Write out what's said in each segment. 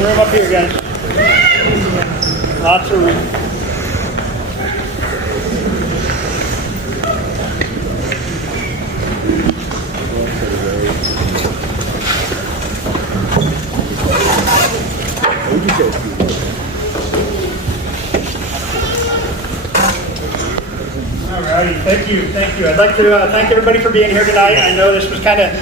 of room up here, guys. Lots of room. All righty, thank you. I'd like to thank everybody for being here tonight. I know this was kind of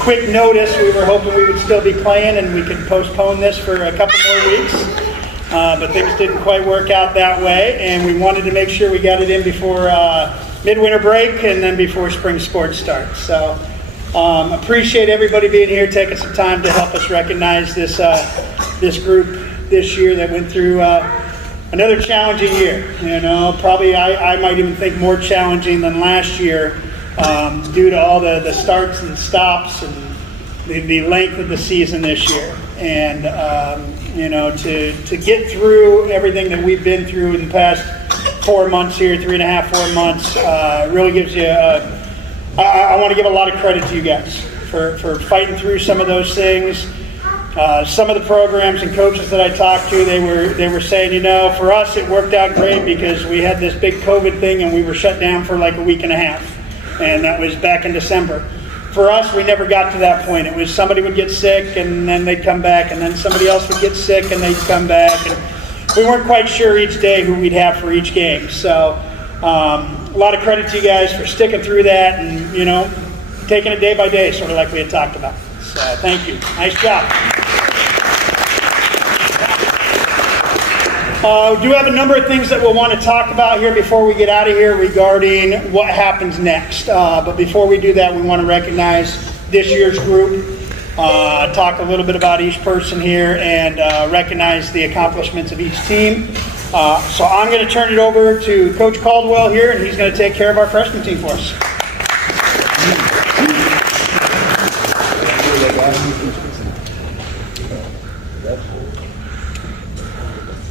quick notice. We were hoping we would still be playing and we could postpone this for a couple more weeks, but things didn't quite work out that way, and we wanted to make sure we got it in before midwinter break and then before spring sports starts. So appreciate everybody being here, taking some time to help us recognize this group this year that went through another challenging year. You know, probably I might even think more challenging than last year due to all the starts and stops and the length of the season this year. And you know, to get through everything that we've been through in the past 4 months here, 3.5, 4 months, really gives you I want to give a lot of credit to you guys for fighting through some of those things. Some of the programs and coaches that I talked to, they were saying, you know, for us it worked out great because we had this big COVID thing and we were shut down for like a week and a half, and that was back in December. For us, we never got to that point. It was somebody would get sick and then they'd come back, and then somebody else would get sick and they'd come back, and we weren't quite sure each day who we'd have for each game. So a lot of credit to you guys for sticking through that and, you know, taking it day by day, sort of like we had talked about. So thank you. Nice job. We do have a number of things that we'll want to talk about here before we get out of here regarding what happens next. But before we do that, we want to recognize this year's group, talk a little bit about each person here, and recognize the accomplishments of each team. So I'm going to turn it over to Coach Caldwell here, and he's going to take care of our freshman team for us.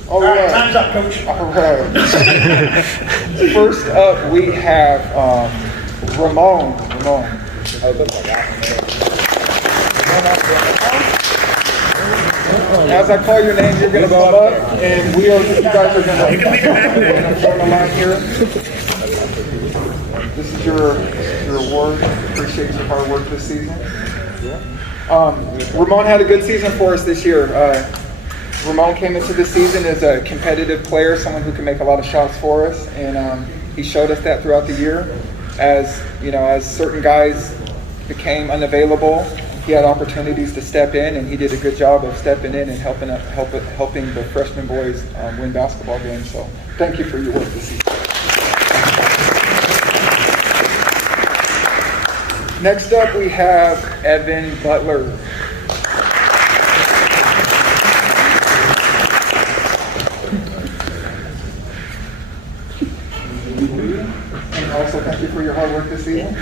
All right, time's up, Coach. All right. First up, we have Ramon. As I call your name, you're going to come up, and you guys are going to join the line here. This is your award. Appreciate your hard work this season. Ramon had a good season for us this year. Ramon came into the season as a competitive player, someone who can make a lot of shots for us, and he showed us that throughout the year. As you know, as certain guys became unavailable, he had opportunities to step in, and he did a good job of stepping in and helping the freshman boys win basketball games. So, thank you for your work this season. Next up, we have Evan Butler. And also, thank you for your hard work this season.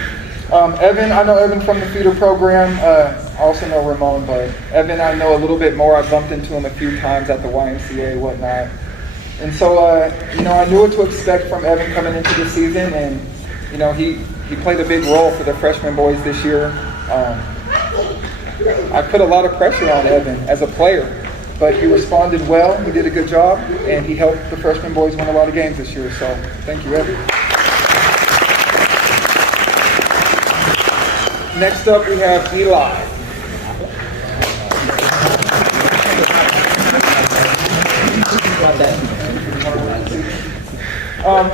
Evan, I know Evan from the feeder program. I also know Ramon, but Evan I know a little bit more. I bumped into him a few times at the YMCA and whatnot. And so, you know, I knew what to expect from Evan coming into the season, and, you know, he played a big role for the freshman boys this year. I put a lot of pressure on Evan as a player, but he responded well. He did a good job, and he helped the freshman boys win a lot of games this year. So, thank you, Evan. Next up, we have Eli.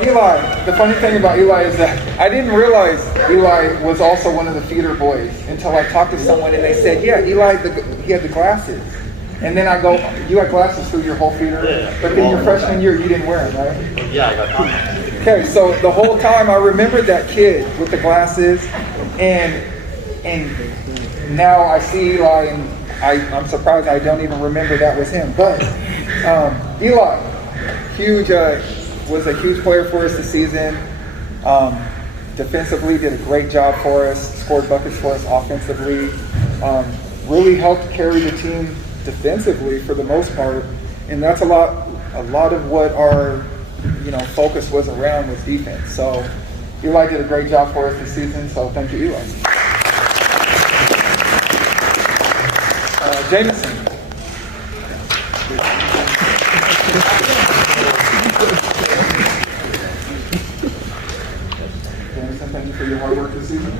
Eli, the funny thing about Eli is that I didn't realize Eli was also one of the feeder boys until I talked to someone and they said, yeah, Eli, he had the glasses. And then I go, you had glasses through your whole feeder? Yeah. But then your freshman year, you didn't wear them, right? Yeah, I got contacts. Okay, so the whole time I remembered that kid with the glasses, and now I see Eli, and I'm surprised I don't even remember that was him. But Eli, was a huge player for us this season. Defensively, did a great job for us, scored buckets for us offensively. Really helped carry the team defensively for the most part, and that's a lot of what our focus was around was defense. So Eli did a great job for us this season. So thank you, Eli. Jameson. Jameson, thank you for your hard work this season.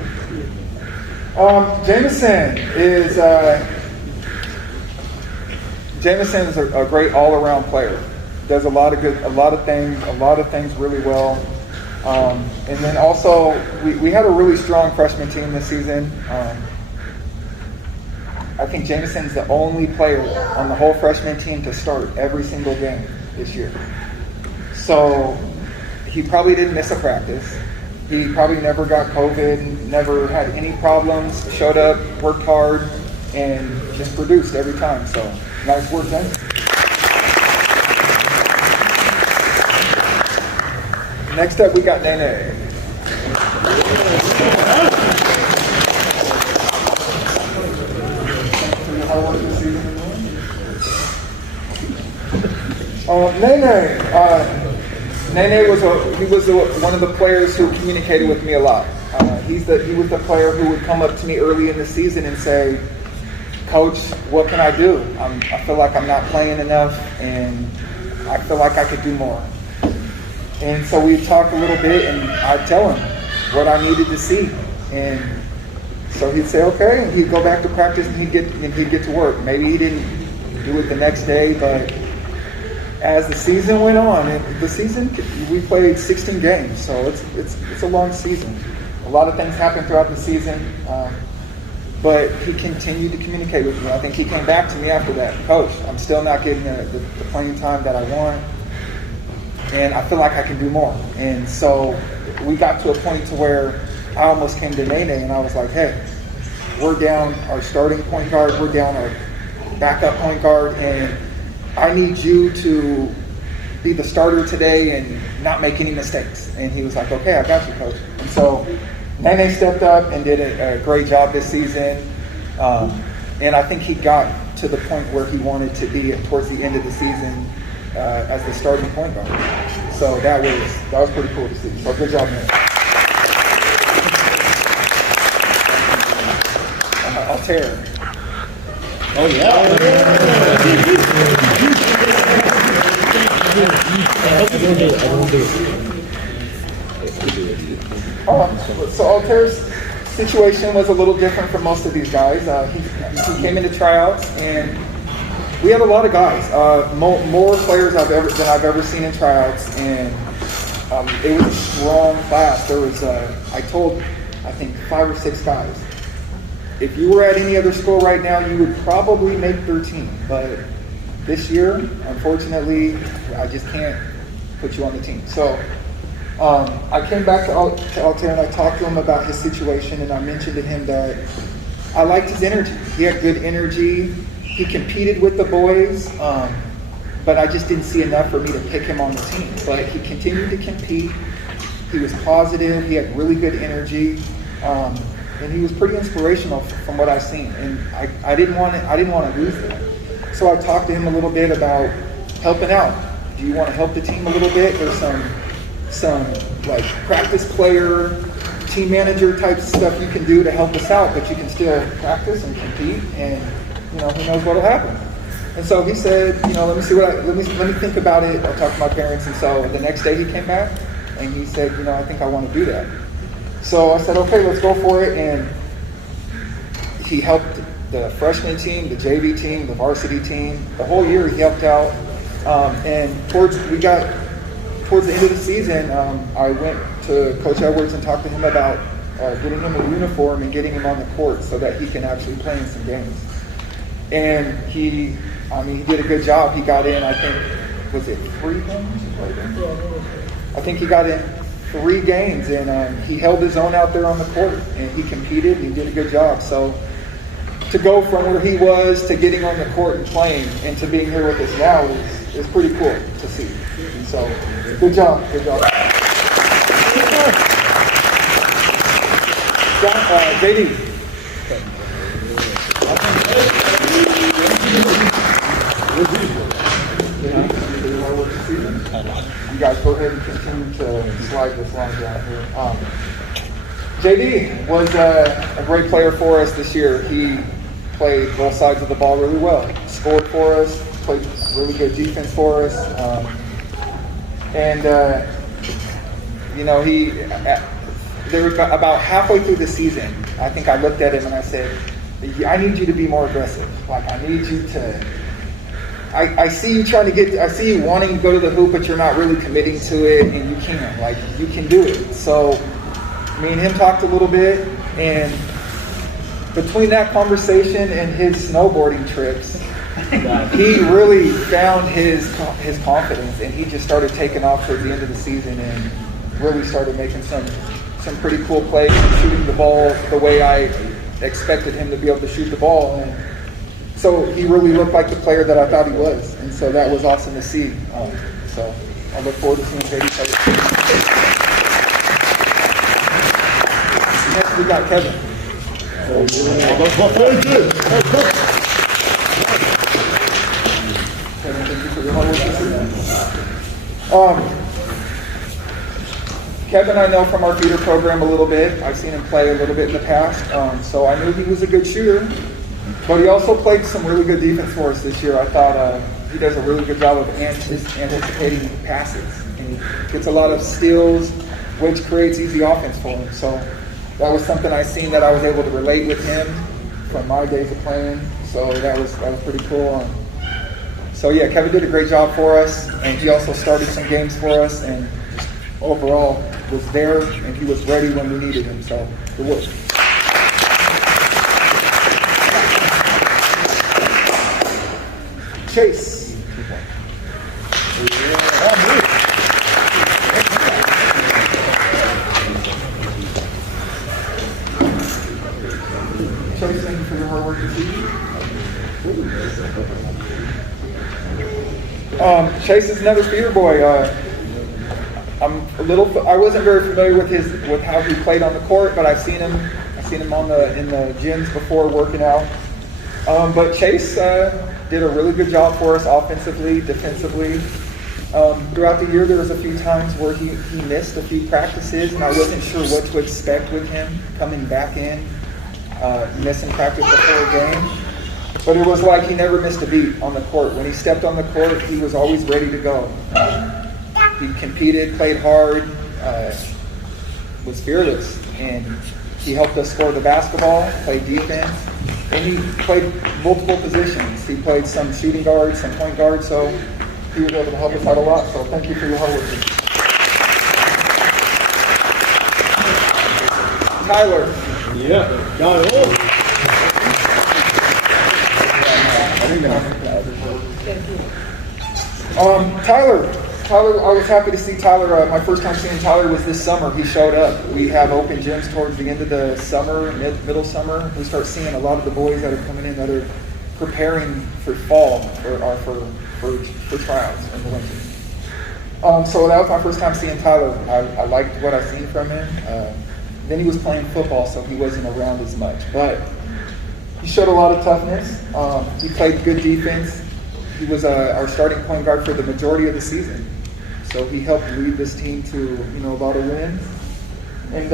Jameson is a great all-around player. Does a lot of things really well. And then also, we had a really strong freshman team this season. I think Jameson's the only player on the whole freshman team to start every single game this year. So he probably didn't miss a practice. He probably never got COVID, never had any problems, showed up, worked hard, and just produced every time. So nice work, James. Next up, we got Nene. Nene was one of the players who communicated with me a lot. He was the player who would come up to me early in the season and say, "Coach, what can I do? I feel like I'm not playing enough, and I feel like I could do more." And so we'd talk a little bit, and I'd tell him what I needed to see. And so he'd say, okay, and he'd go back to practice, and he'd get to work. Maybe he didn't do it the next day, but as the season went on, we played 16 games, so it's a long season. A lot of things happened throughout the season, but he continued to communicate with me. I think he came back to me after that, "Coach, I'm still not getting the playing time that I want, and I feel like I can do more." And so we got to a point to where I almost came to Nene, and I was like, "Hey, we're down our starting point guard, we're down our backup point guard, and I need you to be the starter today and not make any mistakes." And he was like, "Okay, I got you, Coach." And so Nene stepped up and did a great job this season. And I think he got to the point where he wanted to be towards the end of the season as the starting point guard. So that was pretty cool to see. So good job, Nene. Altair. Oh, yeah. So Altair's situation was a little different from most of these guys. He came into tryouts, and we have a lot of guys, more players than I've ever seen in tryouts, and it was a strong class. There was, I think 5 or 6 guys. If you were at any other school right now, you would probably make 13. But this year, unfortunately, I just can't put you on the team. So I came back to Altair, and I talked to him about his situation, and I mentioned to him that I liked his energy. He had good energy. He competed with the boys, but I just didn't see enough for me to pick him on the team. But he continued to compete. He was positive. He had really good energy. And he was pretty inspirational from what I've seen, and I didn't want to lose that. So I talked to him a little bit about helping out. Do you want to help the team a little bit? There's some like practice player, team manager type stuff you can do to help us out, but you can still practice and compete, and who knows what'll happen. And so he said, let me think about it. I'll talk to my parents. And so the next day he came back, and he said, I think I want to do that. So I said, okay, let's go for it. And he helped the freshman team, the JV team, the varsity team. The whole year he helped out. And towards the end of the season, I went to Coach Edwards and talked to him about getting him a uniform and getting him on the court so that he can actually play in some games. And he did a good job. He got in, I think, was it 3 games? I think he got in 3 games, and he held his own out there on the court, and he competed, and he did a good job. So to go from where he was to getting on the court and playing and to being here with us now is pretty cool to see. And so good job. JD. You guys go ahead and continue to slide this line down here. JD was a great player for us this year. He played both sides of the ball really well. Scored for us, played really good defense for us. There was about halfway through the season, I think I looked at him and I said, I need you to be more aggressive. Like, I need you to, I see you I see you wanting to go to the hoop, but you're not really committing to it, and you can. Like, you can do it. So, me and him talked a little bit, and between that conversation and his snowboarding trips, he really found his confidence, and he just started taking off towards the end of the season and really started making some pretty cool plays and shooting the ball the way I expected him to be able to shoot the ball. And so he really looked like the player that I thought he was, and so that was awesome to see. So I look forward to seeing JD play. Next we got Kevin. Very good. Kevin, thank you for your hard work this season. Kevin I know from our feeder program a little bit. I've seen him play a little bit in the past, so I knew he was a good shooter. But he also played some really good defense for us this year. I thought he does a really good job of anticipating passes. And he gets a lot of steals, which creates easy offense for him. So that was something I seen that I was able to relate with him from my days of playing. So that was pretty cool. So yeah, Kevin did a great job for us, and he also started some games for us, and just overall was there, and he was ready when we needed him. So good work. Chase. Chase, thank you for your hard work this evening. Chase is another feeder boy. I wasn't very familiar with how he played on the court, but I've seen him in the gyms before working out. But Chase did a really good job for us offensively, defensively. Throughout the year, there was a few times where he missed a few practices, and I wasn't sure what to expect with him coming back in, missing practice before a game. But it was like he never missed a beat on the court. When he stepped on the court, he was always ready to go. He competed, played hard, was fearless, and he helped us score the basketball, played defense, and he played multiple positions. He played some shooting guard, some point guard, so he was able to help us out a lot. So thank you for your hard work. Tyler. Yeah, got it all. Tyler, I was happy to see Tyler. My first time seeing Tyler was this summer. He showed up. We have open gyms towards the end of the summer, middle summer. We start seeing a lot of the boys that are coming in that are preparing for fall for trials in the winter. So that was my first time seeing Tyler. I liked what I seen from him. Then he was playing football, so he wasn't around as much. But he showed a lot of toughness. He played good defense. He was our starting point guard for the majority of the season. So he helped lead this team to a lot of wins. And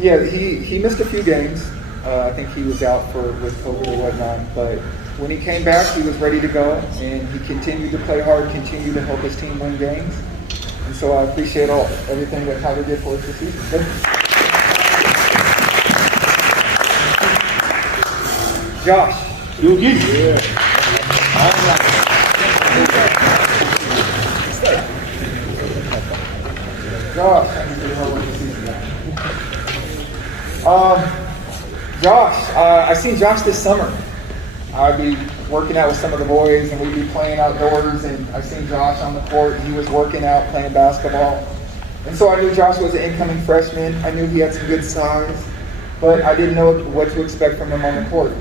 he missed a few games. I think he was out with COVID or whatnot. But when he came back, he was ready to go, and he continued to play hard, continued to help his team win games. And so I appreciate everything that Tyler did for us this season. Thank you. Josh. Yeah. Josh, I seen Josh this summer. I'd be working out with some of the boys, and we'd be playing outdoors, and I seen Josh on the court. He was working out, playing basketball. And so I knew Josh was an incoming freshman. I knew he had some good size, but I didn't know what to expect from him on the court.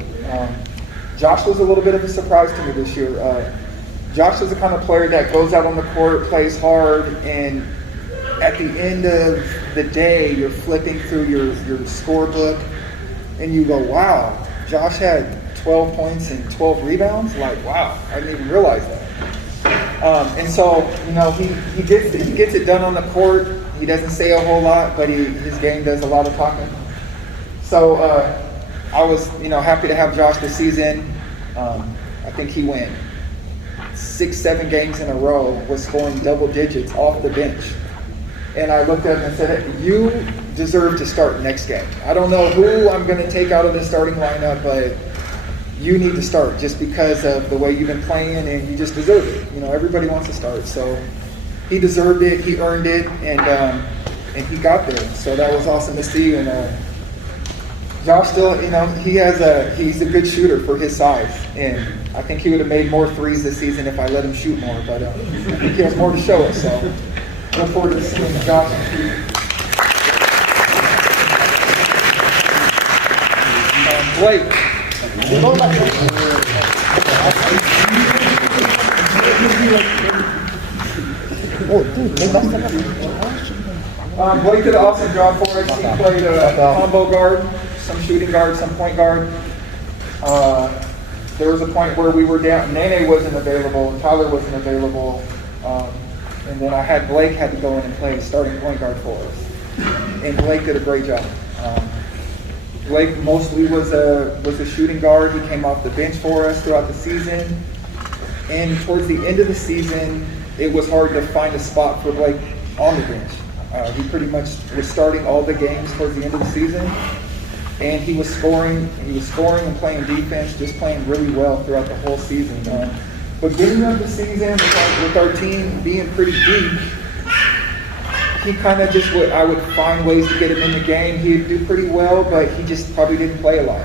Josh was a little bit of a surprise to me this year. Josh is the kind of player that goes out on the court, plays hard, and at the end of the day, you're flipping through your scorebook, and you go, wow, Josh had 12 points and 12 rebounds? Like, wow, I didn't even realize that. And so, he gets it done on the court. He doesn't say a whole lot, but his game does a lot of talking. So I was, happy to have Josh this season. I think he went 6-7 games in a row was scoring double digits off the bench. And I looked at him and said, hey, you deserve to start next game. I don't know who I'm going to take out of the starting lineup, but you need to start just because of the way you've been playing, and you just deserve it. You know, everybody wants to start. So he deserved it, he earned it, and he got there. So that was awesome to see. And Josh still, you know, he's a good shooter for his size. And I think he would have made more threes this season if I let him shoot more. But I think he has more to show us. So look forward to seeing Josh shoot. Blake. Blake did an awesome job for us. He played a combo guard, some shooting guard, some point guard. There was a point where we were down. Nene wasn't available. Tyler wasn't available. And then I had Blake had to go in and play starting point guard for us. And Blake did a great job. Blake mostly was a shooting guard. He came off the bench for us throughout the season. And towards the end of the season, it was hard to find a spot for Blake on the bench. He pretty much was starting all the games towards the end of the season. And he was scoring and playing defense, just playing really well throughout the whole season. Beginning of the season, with our team being pretty deep, he kind of just I would find ways to get him in the game. He'd do pretty well, but he just probably didn't play a lot.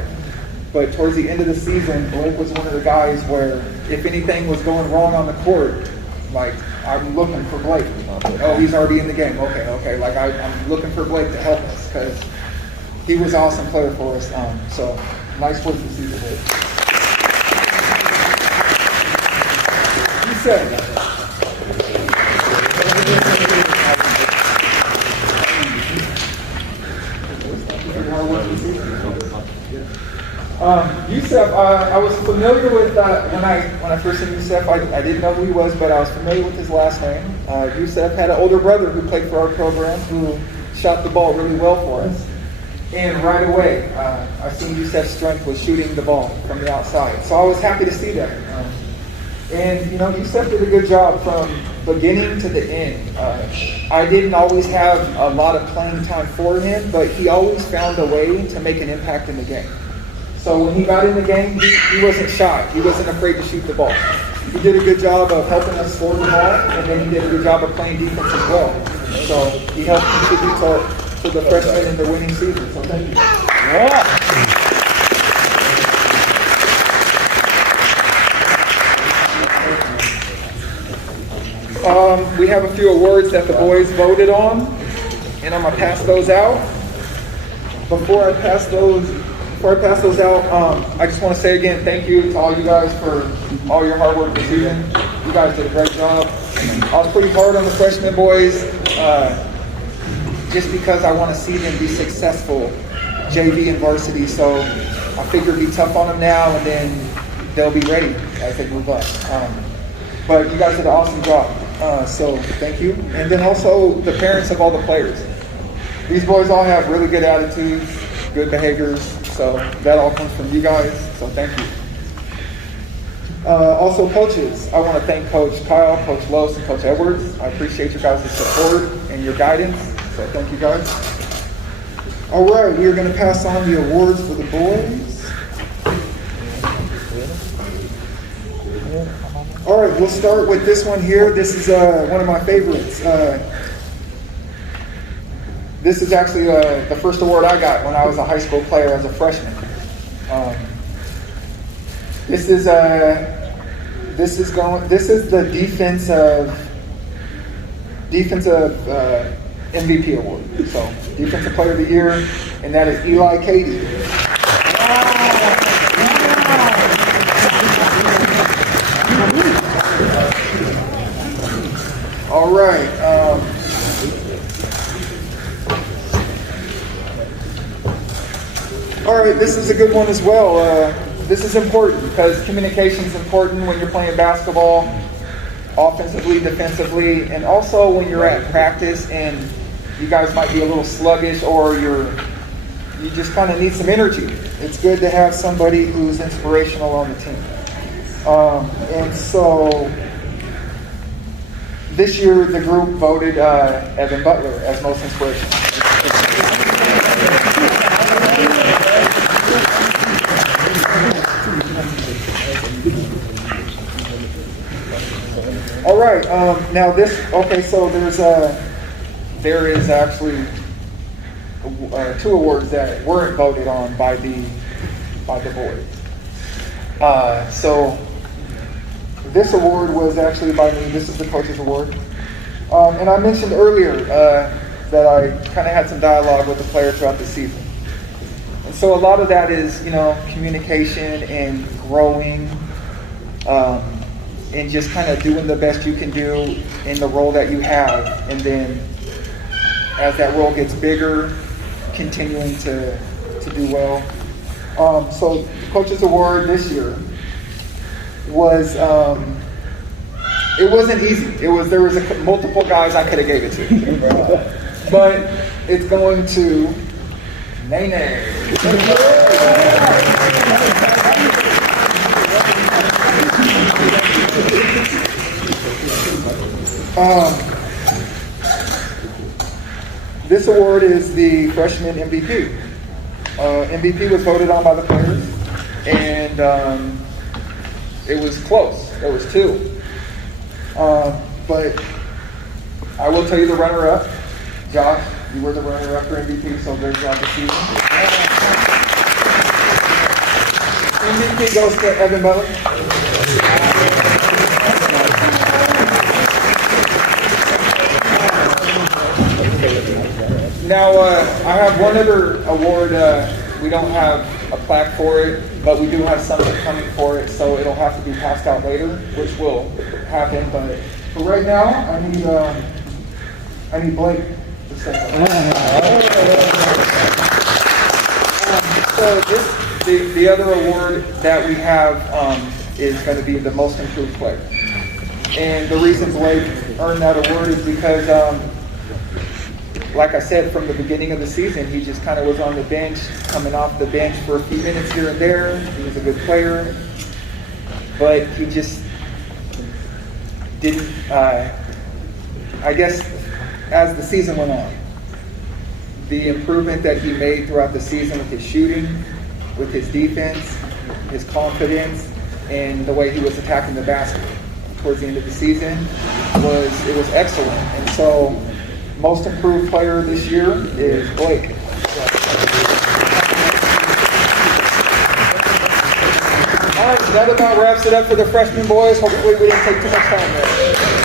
But towards the end of the season, Blake was one of the guys where if anything was going wrong on the court, like, I'm looking for Blake. Oh, he's already in the game. Okay. Like, I'm looking for Blake to help us because he was an awesome player for us. So nice work this season. You said. Yusef, I was familiar with when I first seen Yusef. I didn't know who he was, but I was familiar with his last name. Yusef had an older brother who played for our program who shot the ball really well for us. And right away, I seen Yusef's strength was shooting the ball from the outside. So I was happy to see that. And, you know, Yusef did a good job from beginning to the end. I didn't always have a lot of playing time for him, but he always found a way to make an impact in the game. So when he got in the game, he wasn't shy. He wasn't afraid to shoot the ball. He did a good job of helping us score the ball, and then he did a good job of playing defense as well. So he helped contribute to the freshman in the winning season. So thank you. Yeah. We have a few awards that the boys voted on, and I'm gonna pass those out. Before I pass those out, I just want to say again, thank you to all you guys for all your hard work this season. You guys did a great job. I was pretty hard on the freshman boys, just because I want to see them be successful, JV and varsity. So I figured it'd be tough on them now, and then they'll be ready as they move up. But you guys did an awesome job. So thank you. And then also the parents of all the players. These boys all have really good attitudes, good behaviors. So that all comes from you guys. So thank you. Also coaches. I want to thank Coach Kyle, Coach Los, and Coach Edwards. I appreciate your guys' support and your guidance. So thank you guys. All right, we are going to pass on the awards for the boys. All right, we'll start with this one here. This is one of my favorites. This is actually the first award I got when I was a high school player as a freshman. This is the defensive MVP award. So defensive player of the year, and that is Eli Cady. All right. All right, this is a good one as well. This is important because communication is important when you're playing basketball, offensively, defensively, and also when you're at practice and you guys might be a little sluggish or you just kind of need some energy. It's good to have somebody who's inspirational on the team. And so this year the group voted Evan Butler as most inspirational. All right. Now this. Okay. So there is actually 2 awards that weren't voted on by the board. So this award was actually by me. This is the coach's award. And I mentioned earlier that I kind of had some dialogue with the player throughout the season. And so a lot of that is, communication and growing, and just kind of doing the best you can do in the role that you have. And then as that role gets bigger, continuing to do well. So the coach's award this year was, it wasn't easy. There was multiple guys I could have gave it to. But it's going to Nene. This award is the freshman MVP. MVP was voted on by the players, and it was close. There was 2. But I will tell you the runner-up. Josh, you were the runner-up for MVP, so great job this season. MVP goes to Evan Butler. Now, I have one other award. We don't have a plaque for it, but we do have something coming for it, so it'll have to be passed out later, which will happen. But for right now, I need Blake to say something. So the other award that we have is going to be the most improved player. And the reason Blake earned that award is because like I said, from the beginning of the season, he just kind of was on the bench, coming off the bench for a few minutes here and there. He was a good player, but he just didn't, I guess, as the season went on, the improvement that he made throughout the season with his shooting, with his defense, his confidence, and the way he was attacking the basket towards the end of the season was excellent. And so, most improved player this year is Blake. All right, that about wraps it up for the freshman boys. Hopefully we didn't take too much time there.